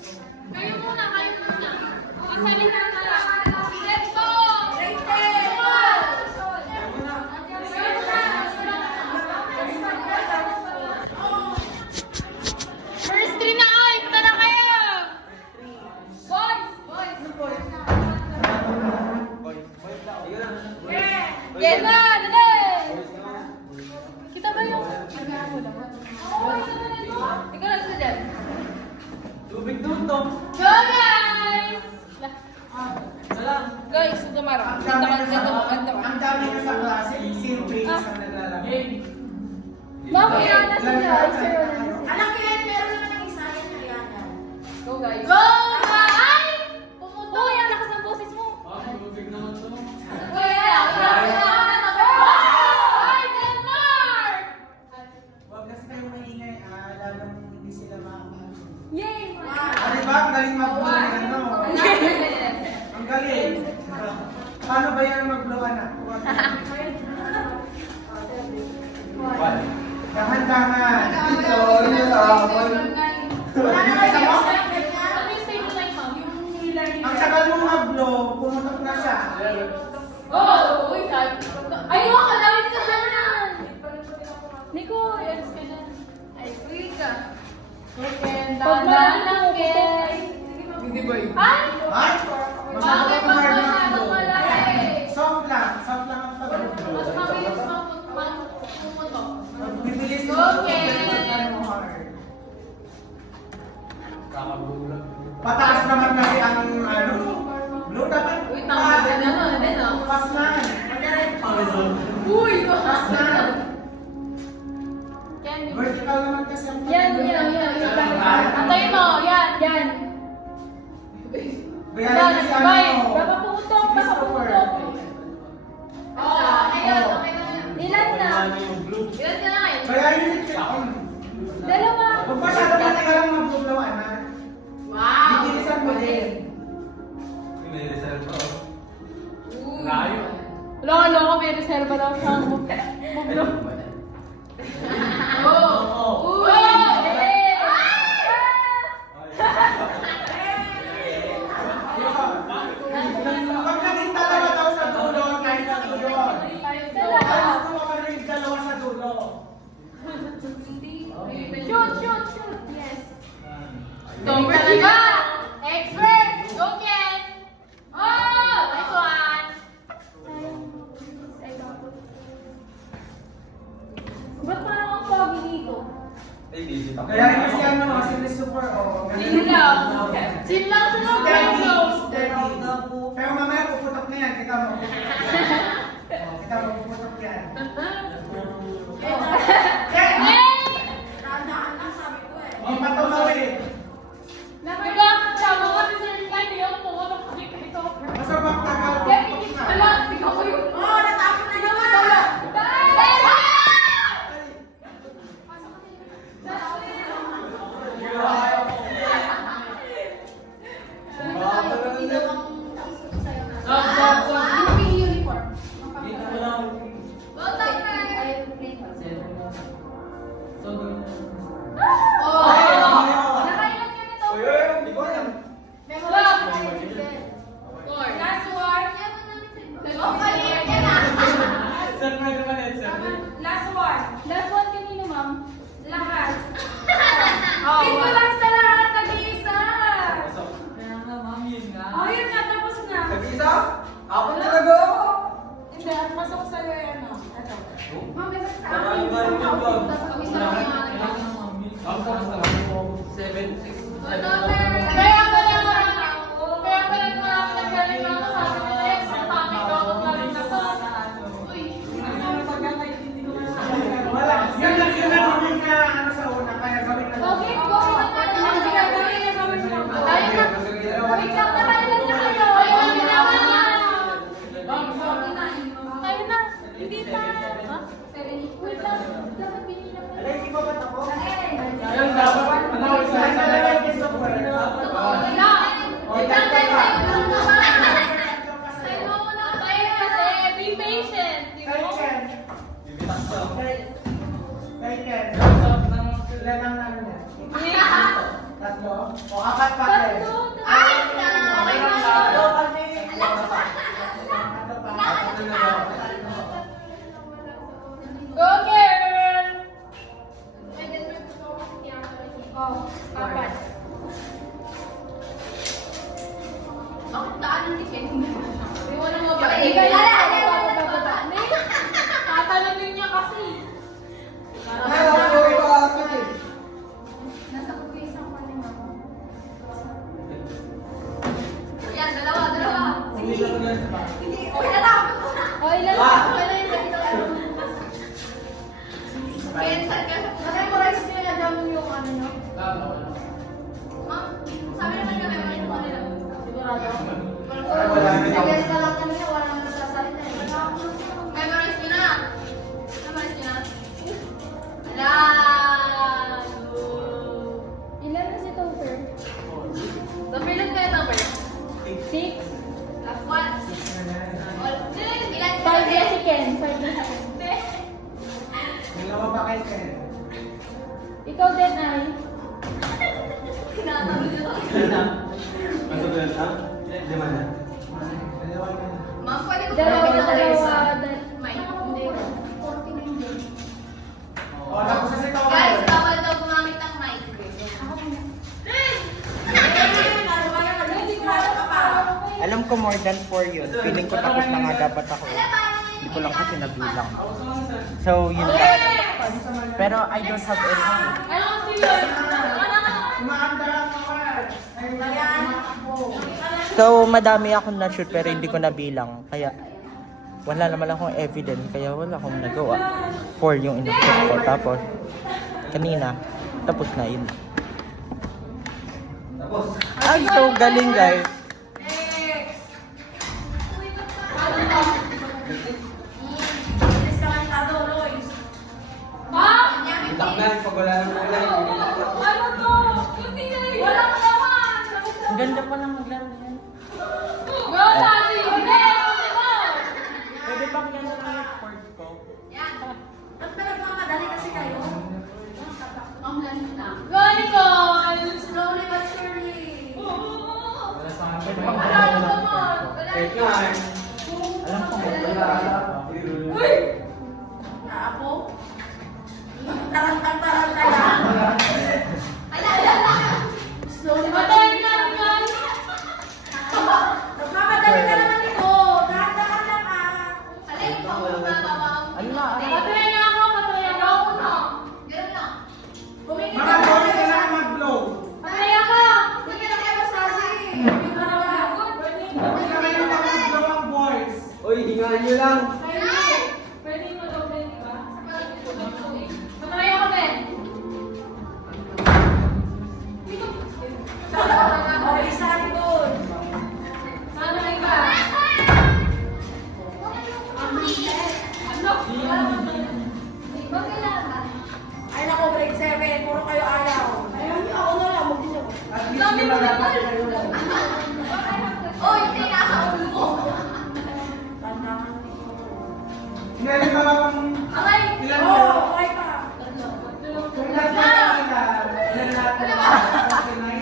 Kayo muna, kayo muna. Isalita na lang. Let's go! First three na kayo! Ito na kayo! Boys! Boys! Yan na! Dali! Kita ba yung... Ikaw lang sa dyan. Tubig doon to. Go guys! Salam. Guys, Gamara. Ganda. Ang dami na sa klase, simple sa naglalagay. Ma'am, yan na sila. Anak ko yan, meron naman ng isa yan, Ariana. Go guys. Go guys! Pumunta. Uy, ang lakas ng boses mo. Tubig naman to. Uy, ay, Denmark! Huwag kasi kayo maingay, lalong hindi sila makakahal. Yay! Diba? Ang galing mag-blow ng ano. Ang galing. Paano ba yan mag-blow, anak? Dahan-dahan. Dito, yun ako. Ano yung table line, ma'am? Ang tagal mong mag-blow, pumutok na siya. Oh, uy, ay, wala ka lang ka dyan! Nico, yes ka dyan. Ay, uy ka. Okay, dahan lang, guys. Hindi ba yun? Ay! Ay! Masyado Bakit ka hard masyadong mag-blow. malaki? Soft lang ang pag-blow. Mas mabilis pumutok. Bibilis mo. Okay. Ano hard. Kakagulat. Pataas naman kasi ang ano. Blow dapat. Uy, tama ka naman, ano? Pas man. Uy! Pas man. Candy. Vertical naman kasi ang Yan. Antayin mo, yan. Kaya Yan, kasi sabay. ano. Baka pumutok. Ilan na? Ilan ka na ngayon? Kaya yun. Dalawa. Huwag masyado matagal ang mag-blow, anak. Wow! Bigilisan mo din. May reserve pa. Layo. Lolo, may reserva daw siya. Bublo. Oh! Uy! Pag naging dalawa daw sa dulo, kahit na yun. Dalawa. Gusto mo ka rin dalawa sa dulo. Shoot! Yes. Number 3 ba? Expert! Go, Ken! Oh! Nice one! Ba't parang ang pogi dito? Ay, busy pa. Kaya rin kasi ano, sila super, oh. Chill lang. Chill lang sa mga Steady, vlogs. steady. Pero mamaya puputok na yan, kita mo. Oh, kita mo, puputok yan. Yan! Dahan-dahan lang, sabi ko eh. Hindi pa tumawid. Nagkakasama ko sa line yun. Pumunok kasi ito. Basta magtagal, Kaya puputok hindi na. pala. Ikaw ko yun. Oo, natapos na yun! Last one kanino, ma'am? Lahat. Ito lang sa lahat, nag-iisa. Oh, yun nga, tapos na. Nag-isa? Ako talaga ako. Hindi, ang pasok sa'yo yan, no? Ito. Mami, sa Marami akin, ba rin yung vlog? tapos isa lang yung ano. Ako sa 7, 6, 7. Kaya pala nagaling na ako sa akin na yes, ang pangit ko, kung galing na to. Uy. Wala. Yun lang yung ano sa una, kaya gawin na. Okay, go na ni Ken. Iwanan mo ba? Ikaw lang. Tatalagin niya kasi. Ay, ako ito aso eh. Nasa isang paling ako. Yan, dalawa. Hindi ka tuloy sa pa. Hindi, natapos ko na. O, ilan lang. Cancel ka. Na-memorize niyo na dyan yung ano nyo? Ma'am, sabi naman niya memory mo nila. Sigurado. Ay, wala na. Nag-guess na lang kami, wala nang nagsasalita eh. Memorize niyo na. Ala! Ilan na si Topher? Number lang kayo number. 6? Last one. Ilan? 5 na si Ken. 5 na si Ken. Dalawa pa kayo kayo. Ikaw din ay. Kinatawag niyo to. Ano ba yan, ha? Lima na. Dalawa na. Ma'am, pwede ko Dalawa. May. Hindi. 49 din. O, tapos kasi ito ako. Guys, bawal daw gumamit ng mic. Alam ko more than 4 yun. Feeling ko tapos na nga dapat ako. Hindi ko lang kasi nabilang. So, yun lang. Pero I don't have any. Ano kasi yun? Umaanda lang ako. Ay, umatakbo. So, madami akong na-shoot pero hindi ko nabilang. Kaya, wala naman akong evidence. Kaya wala akong nagawa. 4 yung in-shoot ko. Tapos, kanina, tapos na yun. Ay, so galing guys. Laklan, pag wala nang kulay. Ano to? Wala ka naman! Ang ganda pa lang maglaro yan. Go, Tati! Hindi! Pwede bang yan na lang yung sport ko? Yan. Ba't ba nagmamadali kasi kayo? Ang landi na. Go, Nicole! Slowly but surely. Wala sa akin. Pwede bang Wala yan ka na lang yung naman! sport ko? Wala Wait lang. Alam ko Wala. Uy! Na ako? Tarantang-taranta yan. Ala! Slowly but Patayin surely. natin yan! Nagmamadali ka naman ito. Dahan-dahan lang ah. Alin, pang-bababa. Ano na? Patayin na ako! Patayin na ako na! Ganun lang. Kumingin Mga ka boys na lang mag-blow. Patayin ako! Sige na kayo masabi. Hindi kami yung mag-blow ang boys. Uy, hingaan nyo lang. Pwede mo daw din, di ba? Patayin ako din! Okay, sa likod. Ano na iba? Ano? Ba't kailangan? Ay nako, grade 7. Puro kayo ayaw. Ayun, ako na lang. Mag-inyo. At least yun lang dapat kayo. Oh, hindi nasa ulo mo. Tandakan. Ngayon na lang kung Aray! ilan Oo, na. okay pa. Kung lahat na sila, ilan lahat na.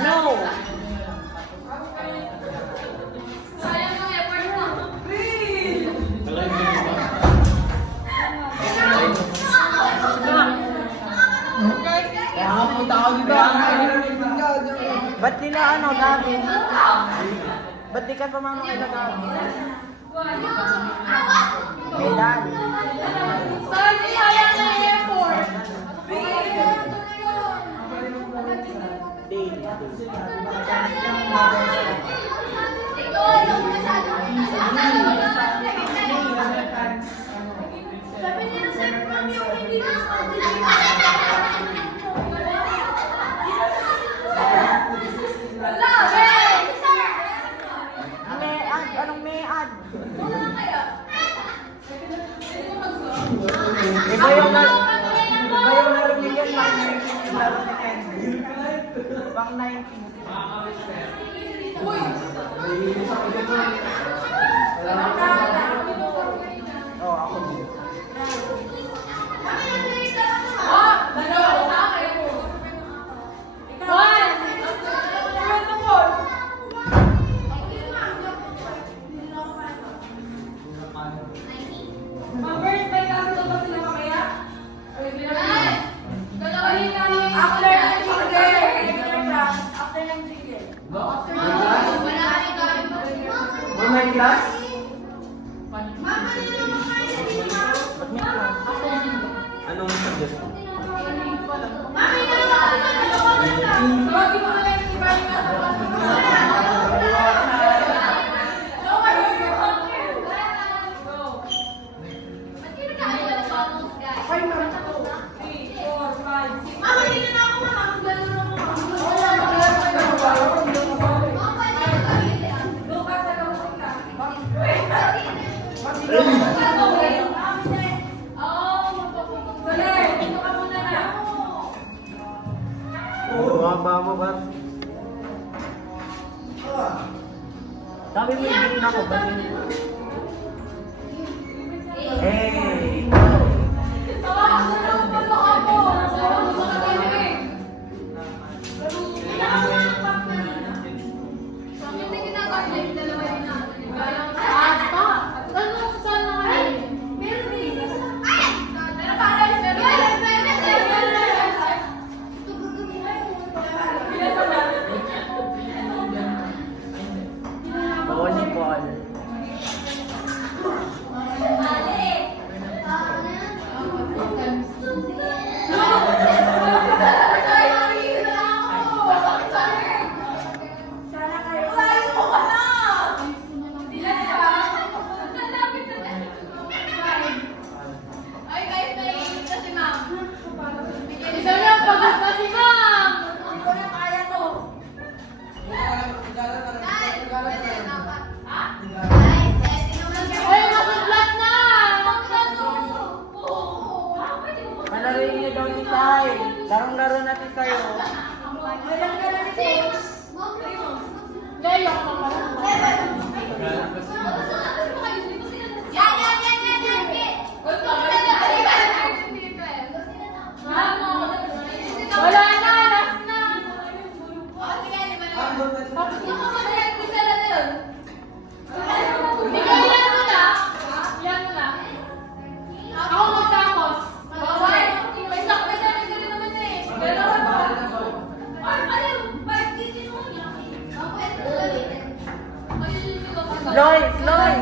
No! Sayang yung effort mo. Kaya nga punta ako dito. Ba't nila ano, Gabi? Ba't di ka sumama kay Gabi? Medan. Sayang yung effort. Day. Ikaw ayaw masyado. Sabi nila sa mami yung hindi na Wala, hey! Mead. Anong mead? Wala na kaya? Iba yung laro ni Ken. Laro ni Ken. Pang 19. Uy! Oh, ako din. Ah! Dalawa sa akin. One! Dalawa yun lang. After Baba ba? Sabi mo yung na ko ba? Hey! Volleyball. Malaruin niyo daw ni Sai. Larong-laro natin kayo. Wala na, last na. Ikaw yan muna. Yan muna. Ako magtapos. Bawal. May sakto siya, may gano'n naman eh. Gano'n ba? Ay, pala, 5 mo niya. Loy! Loy!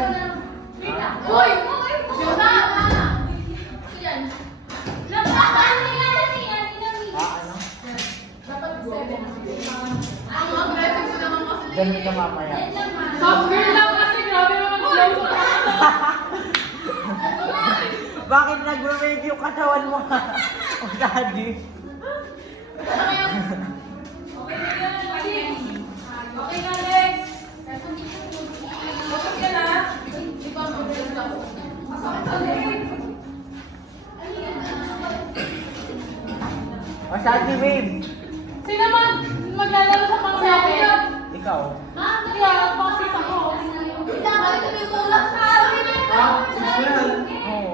Uy! Yun na! Yan. Napasaan nila kasi yan. Ano? Dapat 7. Ang aggressive ko naman kasi. Ganun ka mamaya. Soft girl lang kasi grabe naman slow ko. Bakit nag-review katawan mo? O daddy? Okay na, Lex. Okay ka na? Di ba mag-dress ako? O daddy, babe? Sino maglalaro sa pang-sabi? Ikaw? Kaya, pang-sit ako. Dapat ito yung tulak sa akin. Oo.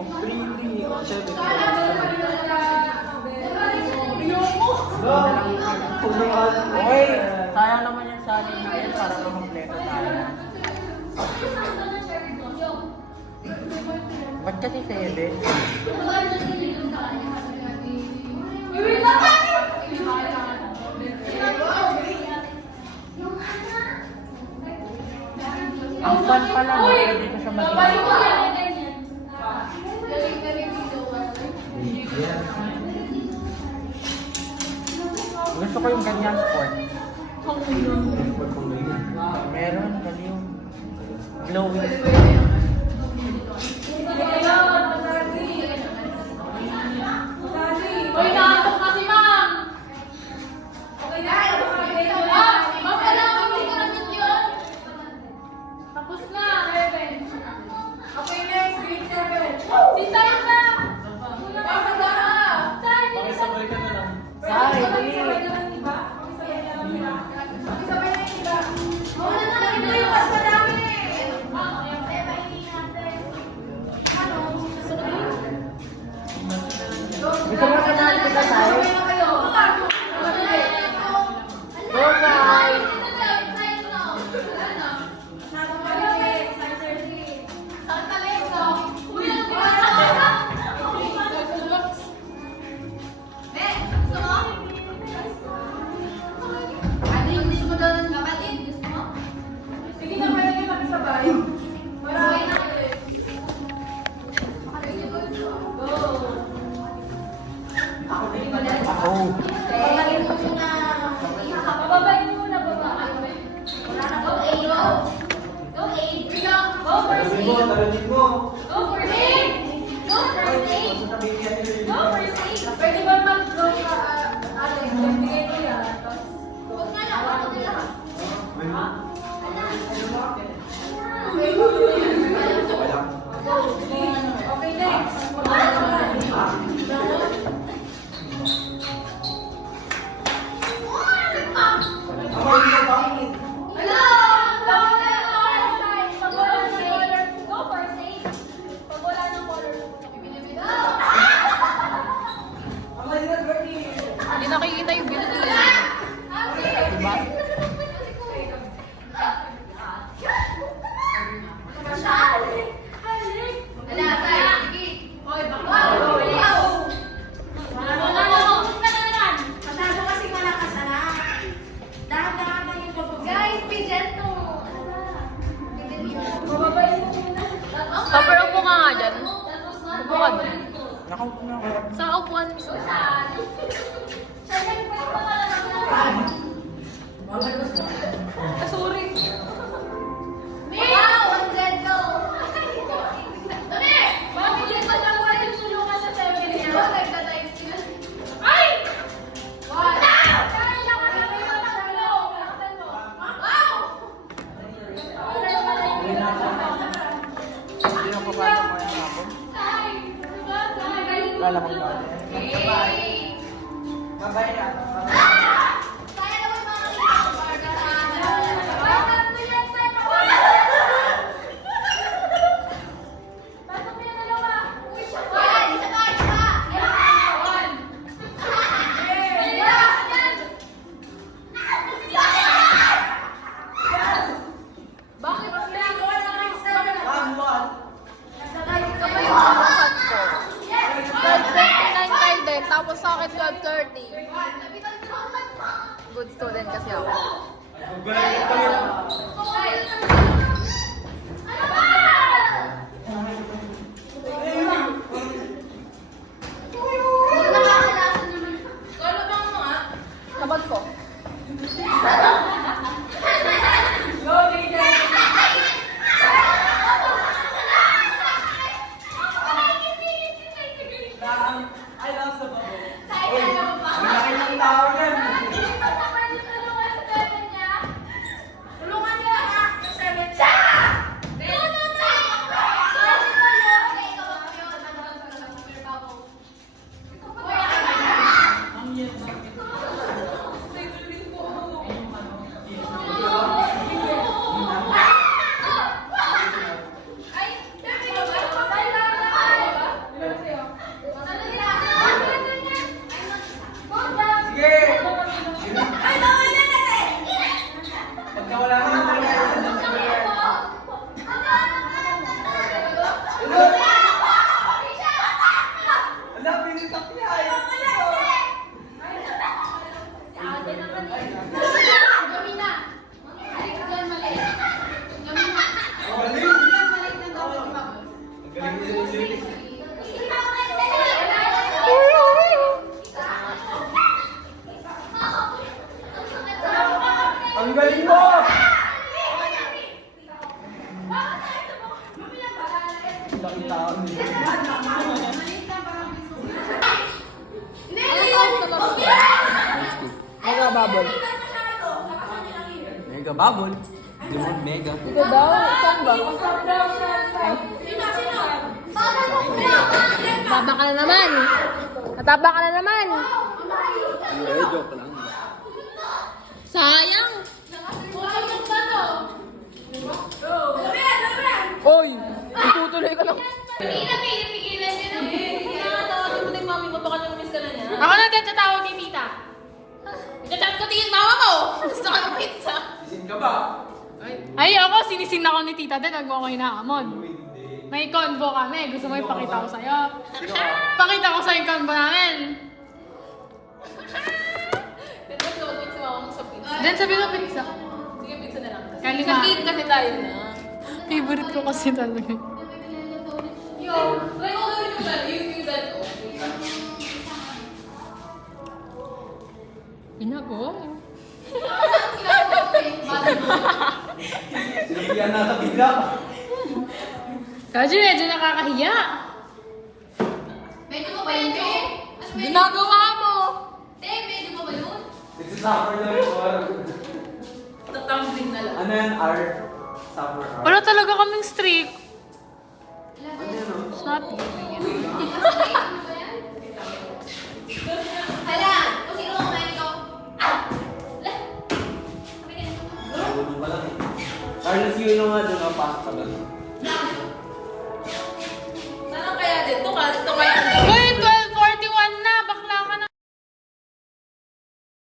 Uy! Sayang naman yung sali na yun para makompleto tayo. Ba't kasi 7? Ang fun pala mo, pwede ko siya babalik ko mag-iwan. yan, ganyan. Gusto ko yung ganyan sport. Meron, kaliw. Glowing. Uy, nakatok na si Ma'am. Ma'am, kailangan hindi ka namin yun. Tapos na, 11. Okay, next, grade 7. Si Tayo na. Pakisabay ka na lang. Sorry, Oh. Babayin mo muna. Pababayin mo na baba. Wala na go, A, go. Go, A. Go first Talunin mo, aid. talunin mo. Go first aid. Go first aid. Sa tabi niya nila. Go first aid. Pwede ba mag-go ka? Bigay ko yan. Huwag na lang, huwag na lang. Okay, next. Ako yung pangit. Hello! Pag wala ng color, go first aid. Pag wala ng color, go. Ako yung nag-ready. Hindi nakikita yung building. Diba? Masyado kasi malakas na. Dahan-dahan na yung pagpapagod. Guys, be gentle. Bababayin mo muna. Topper, upo ka nga dyan. Upo ka dyan. Nakaupo na ako. Sa upuan mo. Sorry. Wow, ang gentle. Bakit yung pagkakuha yung tulungan sa 7 niya? Nagtatime sila. Ay! Wow! Wow! Hindi na papasok ko yung ako. Wala namang ba? Babay na. Tapos sa akin 12:30. Good student kasi ako. Sabag ko. I love the bubble. Ang laki ng tao yan. Tulungan niyo na. Yung 7. Sige. Pagka wala na yung Ala, pinitak niya. Ang galing mo! Laki tao niya. Mega bubble. Mega bubble. Hindi mo mega. Ito daw, saan ba? Taba ka na naman. Nataba ka na naman. Eh, joke lang. Sayang. Oy! Itutuloy ka lang. Ako na tatawag kay Tita. Chat ko tingin mama mo. Gusto ko ng pizza. Sisin ka ba? Ay, ako sinisin ako ni Tita din. Nag-ako hinahamon. May convo kami. Gusto mo ipakita ko sa'yo? Pakita ko sa'yo yung convo namin. Then sabi mo pizza. Sige, pizza na lang. Kalima. Nag-eat kasi tayo na. Favorite ko kasi talaga. Yo, like all the you that. Ginagawa mo. Sinabihan na sa bigla. Kasi medyo nakakahiya. Medyo ba yun, Te? Ginagawa mo. Te, medyo ba yun? Nagsasuffer na yung or. Tatumbling na lang. Ano yan? R? Suffer R. Wala talaga kaming strict. Ano yan, no? It's not giving it. Hala! Kung sino kumain ikaw? Ah! Hala! Sabi ka nito. Ulo pa lang eh. Carlos, yun yung nga doon ang pasok ka doon. Nakakita